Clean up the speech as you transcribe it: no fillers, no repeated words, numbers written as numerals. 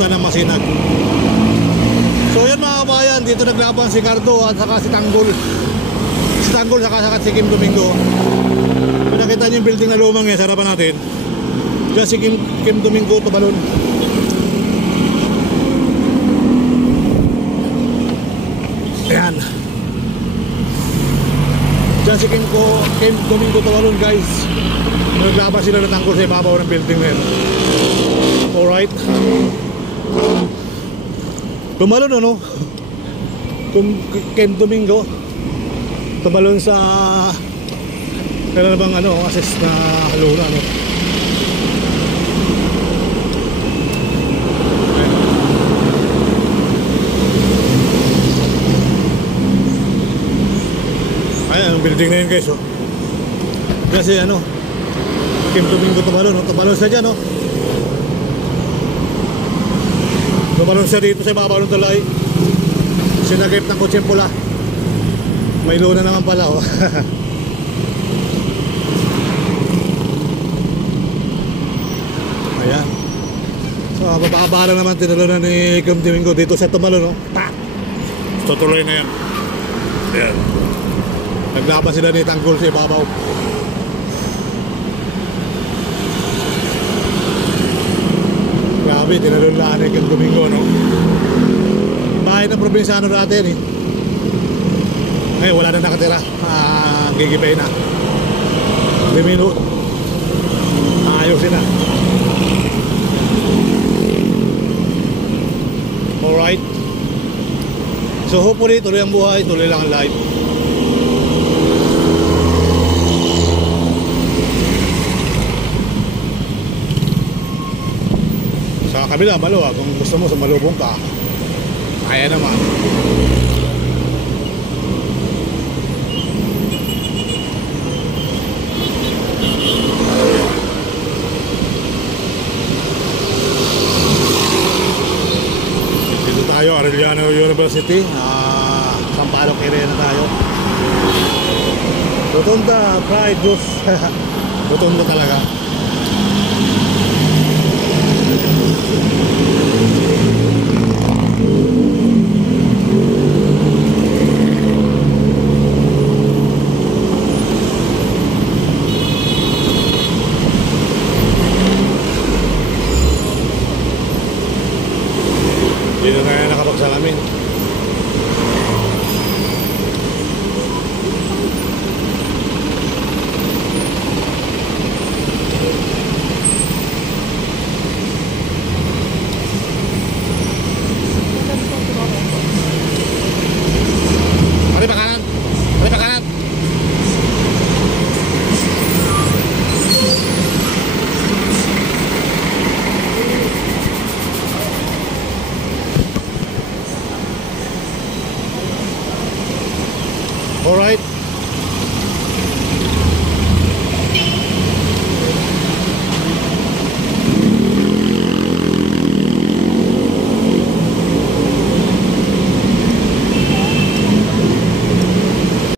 papunta ng Masinag. So yan mga kabayan, dito naglaban si Cardo at saka si Tanggol. Si Tanggol saka si Kim Domingo. Kung nakita nyo yung building na lumang yan, sarapan natin. Diyan si Kim Domingo tumalon. Ayan. Diyan si Kim Domingo tumalon guys. Naglaban sila ng Tanggol sa ibabaw ng building na yan. Alright. Tumalon ano? Kim Domingo tumalon sa kailan bang ano, assess na luna ano? Ayan ang building na yun guys oh. Kasi ano Kim Domingo tumalon oh. Tumalon siya dyan oh. Tumalon siya dito sa ibabaw ng tulay. Sinagip ng kutseng pula. May luna naman pala oh. Ayan. So bababa naman tinalunan ni Kim Domingo dito sa tumalon oh. Tak! Tutuloy na yan. Ayan. Naglaban sila ni Tanggol sa ibabaw. Grabe, tinalunan ni Kim Domingo no. Bahay ng probinsyano natin eh. Ngayon wala na nakatira. Gigipay na. 3 minutes. Ayusin na. Alright. So hopefully tuloy ang buhay, tuloy lang ang life. Sa kabila, Malo kung gusto mo sumalubong ka, kaya naman. Dito tayo, Arellano University, Sampaloc area na tayo. Rotunda, Pride, Diyos. Rotunda talaga. Dito tayo nakapagsalamin.